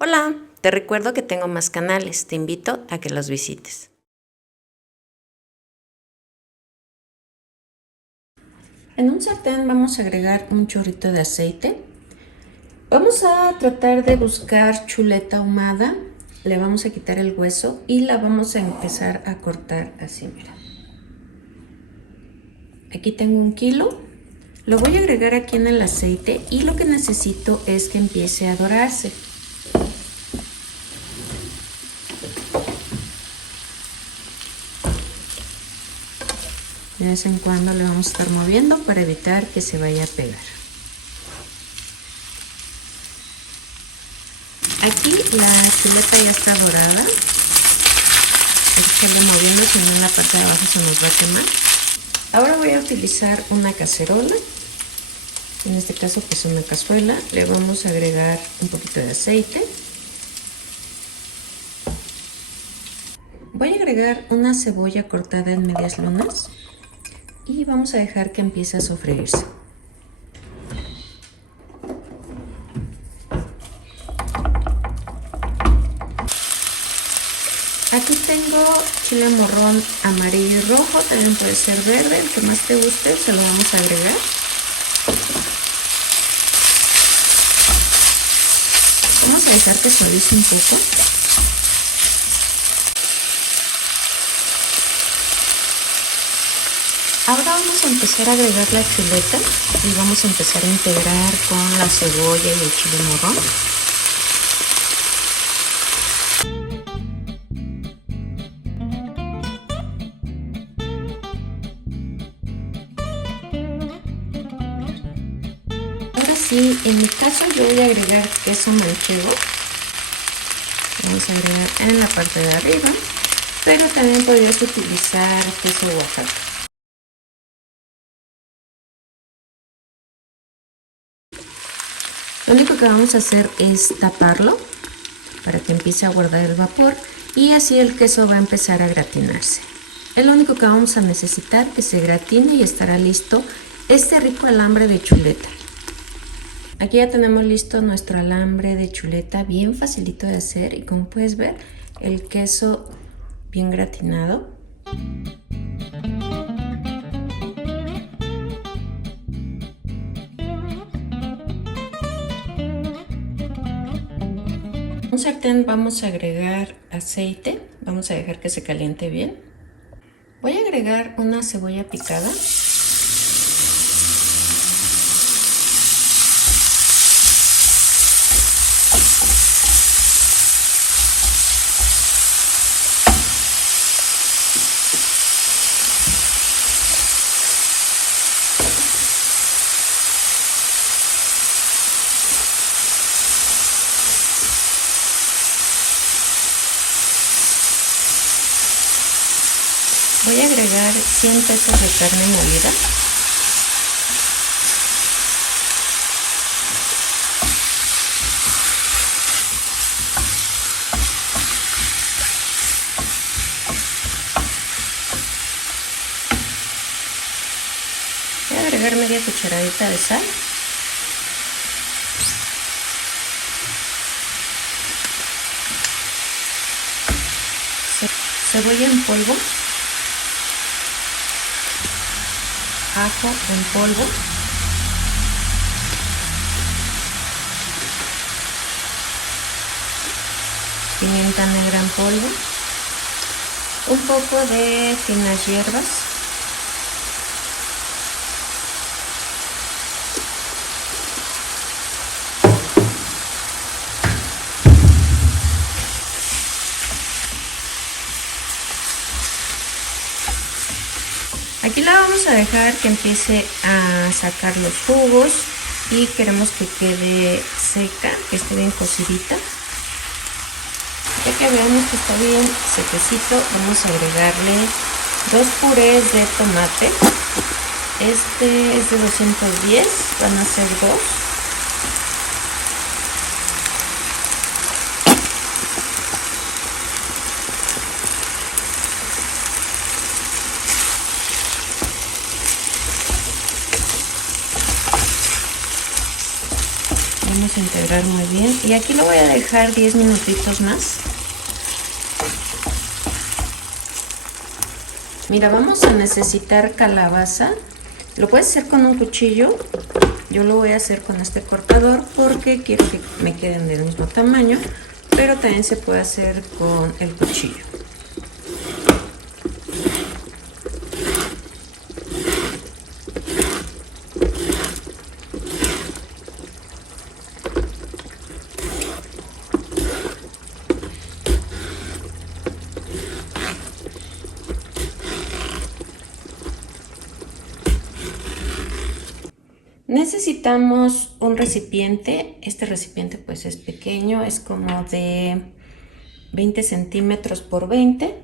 Hola, te recuerdo que tengo más canales, te invito a que los visites. En un sartén vamos a agregar un chorrito de aceite. Vamos a tratar de buscar chuleta ahumada, le vamos a quitar el hueso y la vamos a empezar a cortar así, mira. Aquí tengo 1 kilo, lo voy a agregar aquí en el aceite y lo que necesito es que empiece a dorarse. De vez en cuando le vamos a estar moviendo para evitar que se vaya a pegar. Aquí la chuleta ya está dorada. Hay que estarle moviendo, si no en la parte de abajo se nos va a quemar. Ahora voy a utilizar una cacerola. En este caso pues una cazuela. Le vamos a agregar un poquito de aceite. Voy a agregar una cebolla cortada en medias lunas. Y vamos a dejar que empiece a sofreírse. Aquí tengo chile morrón amarillo y rojo, también puede ser verde, el que más te guste, se lo vamos a agregar. Vamos a dejar que suavice un poco. Ahora vamos a empezar a agregar la chuleta y vamos a empezar a integrar con la cebolla y el chile morrón. Ahora sí, en mi caso yo voy a agregar queso manchego. Vamos a agregar en la parte de arriba, pero también podrías utilizar queso Oaxaca. Lo único que vamos a hacer es taparlo para que empiece a guardar el vapor y así el queso va a empezar a gratinarse. Es lo único que vamos a necesitar, que se gratine y estará listo este rico alambre de chuleta. Aquí ya tenemos listo nuestro alambre de chuleta, bien facilito de hacer, y como puedes ver el queso bien gratinado. En un sartén vamos a agregar aceite, vamos a dejar que se caliente bien. Voy a agregar una cebolla picada. Voy a agregar 100 pesos de carne molida. Voy a agregar media cucharadita de sal. Cebolla en polvo. Ajo en polvo. Pimienta negra en polvo. Un poco de finas hierbas. Aquí la vamos a dejar que empiece a sacar los jugos y queremos que quede seca, que esté bien cocidita. Ya que veamos que está bien sequecito, vamos a agregarle 2 purés de tomate. Este es de 210, van a ser 2. vamos a integrar muy bien. Y aquí lo voy a dejar 10 minutitos más. Mira, vamos a necesitar calabaza. Lo puedes hacer con un cuchillo. Yo lo voy a hacer con este cortador porque quiero que me queden del mismo tamaño, pero también se puede hacer con el cuchillo. Necesitamos un recipiente. Este recipiente pues es pequeño, es como de 20 centímetros por 20.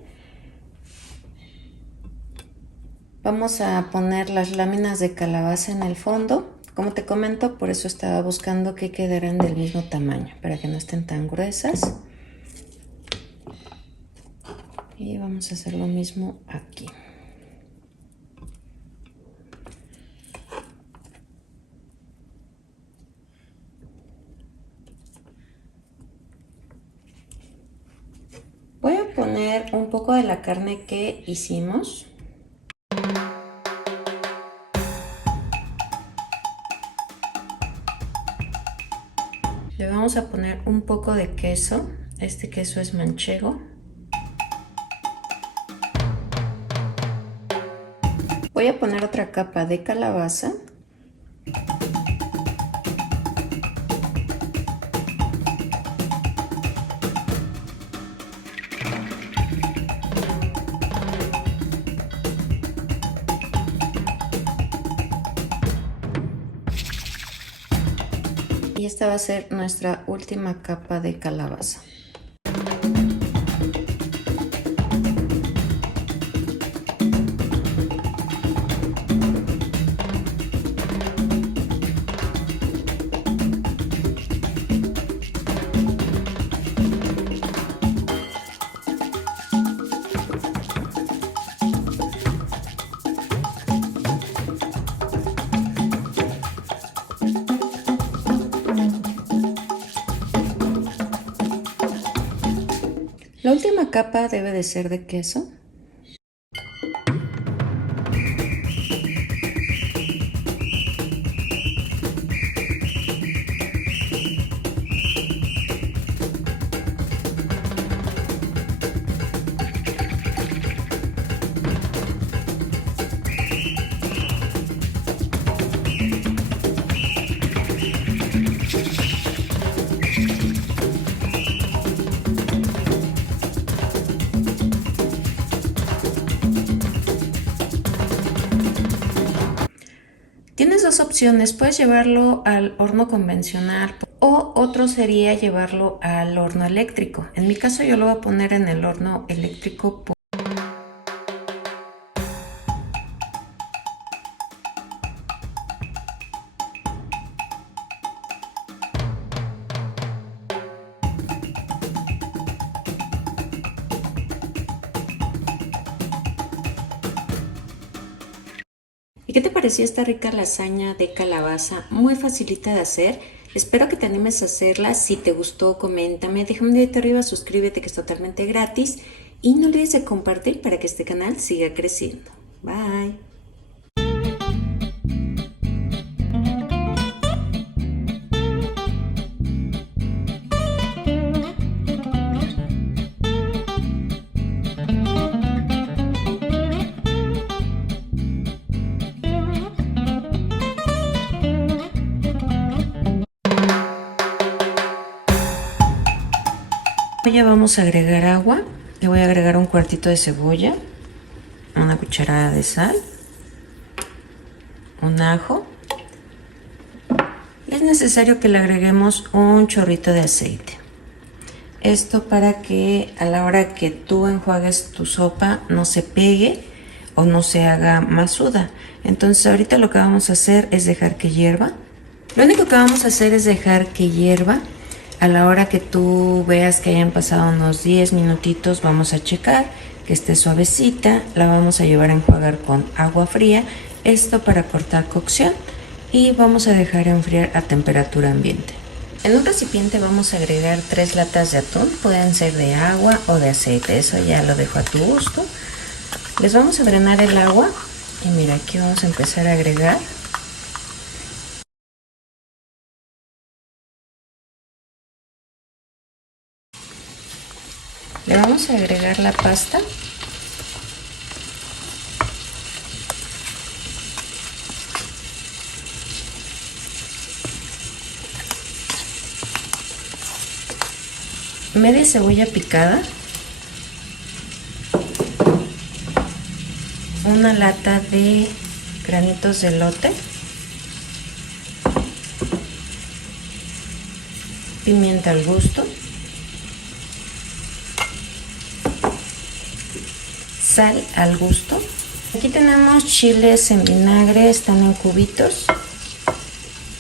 Vamos a poner las láminas de calabaza en el fondo. Como te comento, por eso estaba buscando que quedaran del mismo tamaño, para que no estén tan gruesas. Y vamos a hacer lo mismo aquí. Voy a poner un poco de la carne que hicimos. Le vamos a poner un poco de queso. Este queso es manchego. Voy a poner otra capa de calabaza. Y esta va a ser nuestra última capa de calabaza. La última capa debe de ser de queso. Tienes dos opciones, puedes llevarlo al horno convencional o otro sería llevarlo al horno eléctrico. En mi caso yo lo voy a poner en el horno eléctrico. ¿Y qué te pareció esta rica lasaña de calabaza? Muy facilita de hacer. Espero que te animes a hacerla. Si te gustó, coméntame, déjame un dedito arriba, suscríbete que es totalmente gratis y no olvides de compartir para que este canal siga creciendo. Bye. Ya vamos a agregar agua. Le voy a agregar un cuartito de cebolla, una cucharada de sal, un ajo. Es necesario que le agreguemos un chorrito de aceite. Esto para que a la hora que tú enjuagues tu sopa no se pegue o no se haga masuda. Entonces ahorita lo que vamos a hacer es dejar que hierva. Lo único que vamos a hacer es dejar que hierva. A la hora que tú veas que hayan pasado unos 10 minutitos, vamos a checar que esté suavecita. La vamos a llevar a enjuagar con agua fría, esto para cortar cocción, y vamos a dejar enfriar a temperatura ambiente. En un recipiente vamos a agregar 3 latas de atún, pueden ser de agua o de aceite, eso ya lo dejo a tu gusto. Les vamos a drenar el agua y mira, aquí vamos a empezar a agregar. Le vamos a agregar la pasta. Media cebolla picada. Una lata de granitos de elote. Pimienta al gusto. Sal al gusto. Aquí tenemos chiles en vinagre, están en cubitos.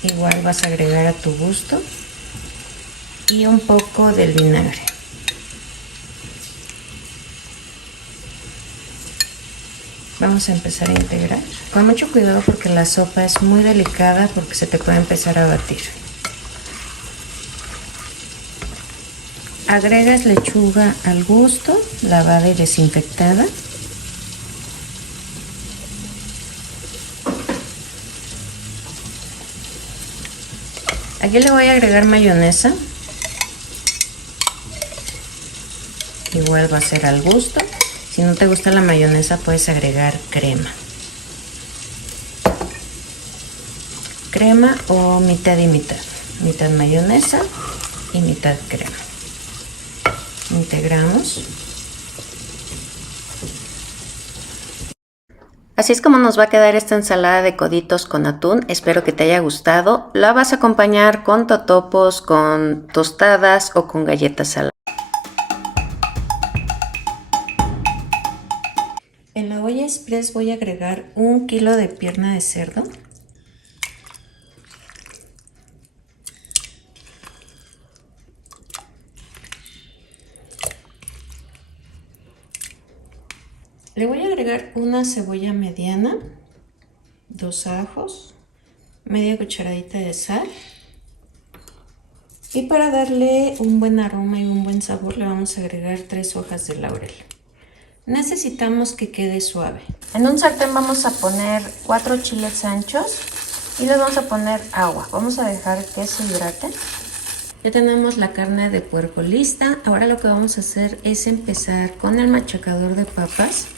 Igual vas a agregar a tu gusto. Y un poco del vinagre. Vamos a empezar a integrar. Con mucho cuidado porque la sopa es muy delicada porque se te puede empezar a batir. Agregas lechuga al gusto, lavada y desinfectada. Aquí le voy a agregar mayonesa. Igual va a ser al gusto. Si no te gusta la mayonesa, puedes agregar crema. Crema o mitad y mitad. Mitad mayonesa y mitad crema. Integramos. Así es como nos va a quedar esta ensalada de coditos con atún. Espero que te haya gustado. La vas a acompañar con totopos, con tostadas o con galletas saladas. En la olla express voy a agregar 1 kilo de pierna de cerdo. Le voy a agregar una cebolla mediana, 2 ajos, media cucharadita de sal. Y para darle un buen aroma y un buen sabor le vamos a agregar 3 hojas de laurel. Necesitamos que quede suave. En un sartén vamos a poner 4 chiles anchos y les vamos a poner agua. Vamos a dejar que se hidrate. Ya tenemos la carne de puerco lista. Ahora lo que vamos a hacer es empezar con el machacador de papas.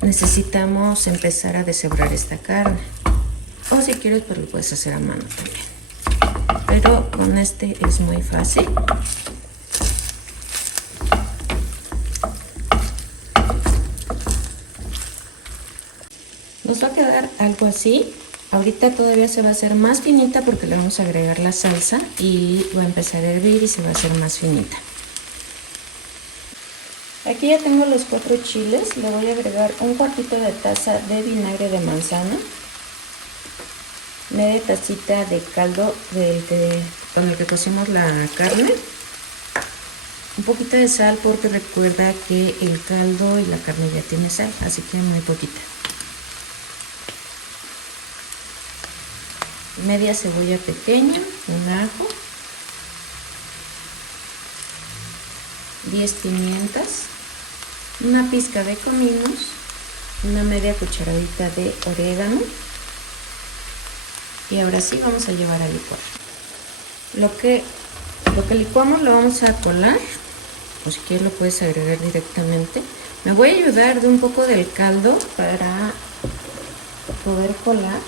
Necesitamos empezar a deshebrar esta carne. O si quieres, pues lo puedes hacer a mano también. Pero con este es muy fácil. Nos va a quedar algo así. Ahorita todavía se va a hacer más finita porque le vamos a agregar la salsa y va a empezar a hervir y se va a hacer más finita. Aquí ya tengo los 4 chiles. Le voy a agregar un cuartito de taza de vinagre de manzana, media tacita de caldo con el que cocimos la carne, un poquito de sal porque recuerda que el caldo y la carne ya tiene sal, así que muy poquita. Media cebolla pequeña, un ajo, 10 pimientas, una pizca de cominos, una media cucharadita de orégano y ahora sí vamos a llevar a licuar. Lo que licuamos lo vamos a colar, o si quieres lo puedes agregar directamente. Me voy a ayudar de un poco del caldo para poder colar.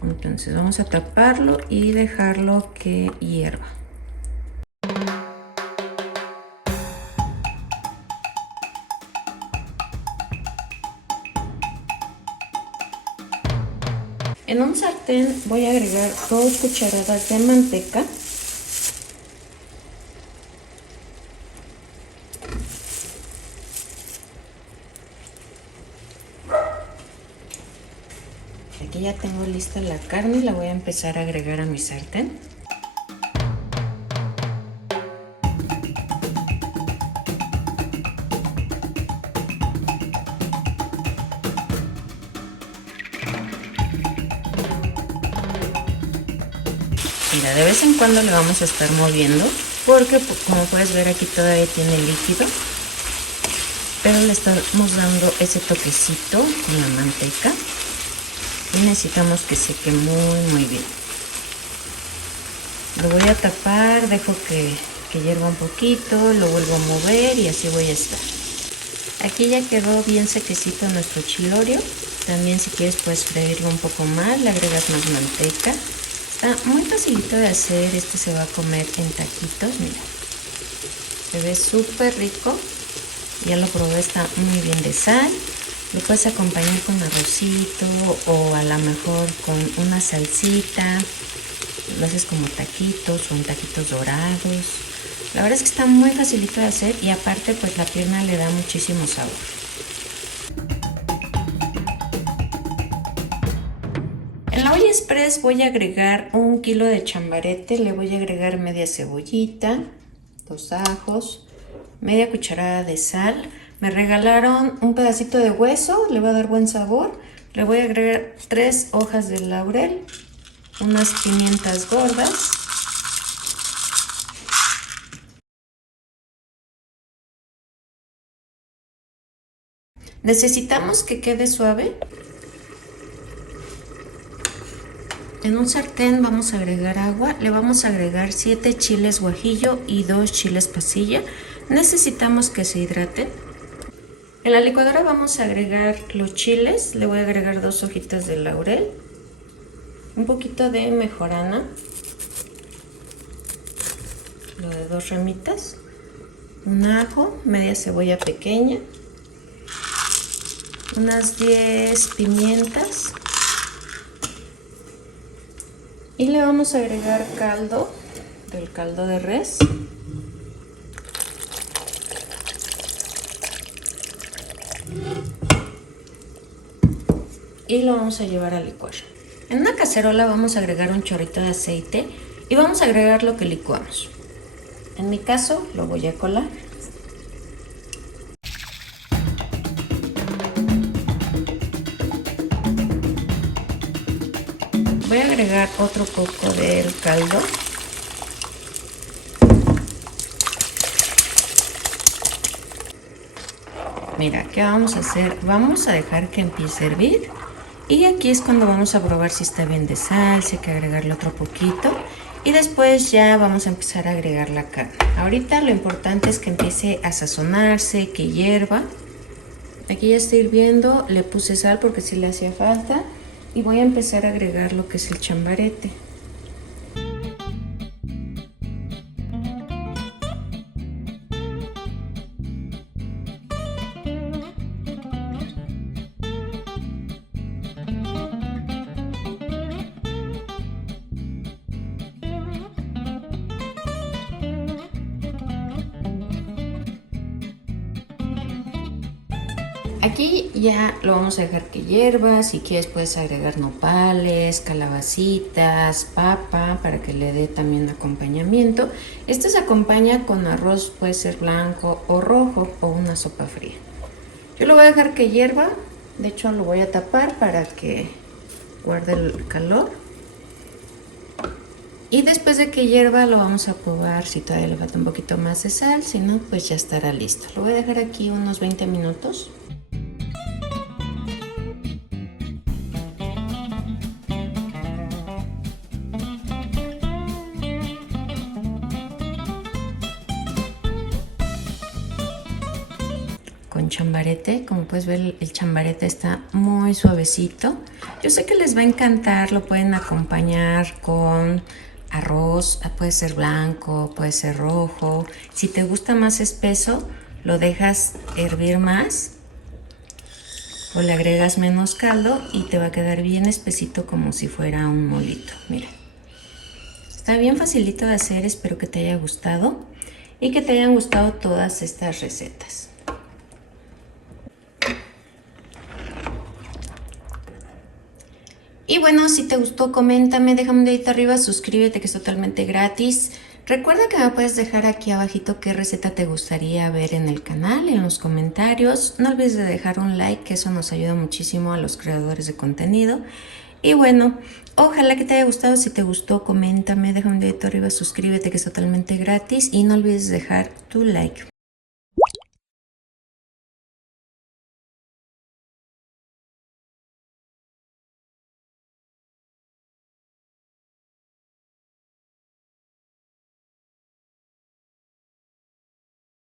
Entonces vamos a taparlo y dejarlo que hierva. En un sartén voy a agregar 2 cucharadas de manteca. aquí ya tengo lista la carne y la voy a empezar a agregar a mi sartén. Mira, de vez en cuando le vamos a estar moviendo porque como puedes ver aquí todavía tiene líquido, pero le estamos dando ese toquecito con la manteca y necesitamos que seque muy bien. Lo voy a tapar, dejo que hierva un poquito, lo vuelvo a mover y así voy a estar. Aquí ya quedó bien sequecito nuestro chilorio. También si quieres puedes freírlo un poco más, le agregas más manteca. Está muy facilito de hacer, este se va a comer en taquitos, mira. Se ve súper rico, ya lo probé, está muy bien de sal. Lo puedes acompañar con arrocito o a lo mejor con una salsita. Lo haces como taquitos o en taquitos dorados. La verdad es que está muy facilito de hacer y aparte pues la pierna le da muchísimo sabor. En la olla express voy a agregar 1 kilo de chambarete, le voy a agregar media cebollita, 2 ajos, media cucharada de sal. Me regalaron un pedacito de hueso, le va a dar buen sabor. Le voy a agregar 3 hojas de laurel, unas pimientas gordas, necesitamos que quede suave. En un sartén vamos a agregar agua, le vamos a agregar 7 chiles guajillo y 2 chiles pasilla. Necesitamos que se hidraten. En la licuadora vamos a agregar los chiles, le voy a agregar 2 hojitas de laurel, un poquito de mejorana, lo de 2 ramitas, un ajo, media cebolla pequeña, unas 10 pimientas y le vamos a agregar caldo, del caldo de res. Y lo vamos a llevar a licuar. En una cacerola vamos a agregar un chorrito de aceite y vamos a agregar lo que licuamos. En mi caso lo voy a colar. Voy a agregar otro poco del caldo. Mira, ¿qué vamos a hacer? Vamos a dejar que empiece a hervir. Y aquí es cuando vamos a probar si está bien de sal, si hay que agregarle otro poquito. Y después ya vamos a empezar a agregar la carne. Ahorita lo importante es que empiece a sazonarse, que hierva. Aquí ya está hirviendo, le puse sal porque sí le hacía falta. Y voy a empezar a agregar lo que es el chambarete. Aquí ya lo vamos a dejar que hierva. Si quieres puedes agregar nopales, calabacitas, papa para que le dé también acompañamiento. Este se acompaña con arroz, puede ser blanco o rojo o una sopa fría. Yo lo voy a dejar que hierva. De hecho lo voy a tapar para que guarde el calor. Y después de que hierva lo vamos a probar si todavía le falta un poquito más de sal. Si no, pues ya estará listo. Lo voy a dejar aquí unos 20 minutos. Con chambarete, como puedes ver el chambarete está muy suavecito. Yo sé que les va a encantar, lo pueden acompañar con arroz, puede ser blanco, puede ser rojo. Si te gusta más espeso, lo dejas hervir más o le agregas menos caldo y te va a quedar bien espesito como si fuera un molito. Mira, está bien facilito de hacer, espero que te haya gustado y que te hayan gustado todas estas recetas. Y bueno, si te gustó, coméntame, déjame un dedito arriba, suscríbete que es totalmente gratis. Recuerda que me puedes dejar aquí abajito qué receta te gustaría ver en el canal, en los comentarios. No olvides de dejar un like, que eso nos ayuda muchísimo a los creadores de contenido. Y bueno, ojalá que te haya gustado. Si te gustó, coméntame, déjame un dedito arriba, suscríbete que es totalmente gratis. Y no olvides dejar tu like.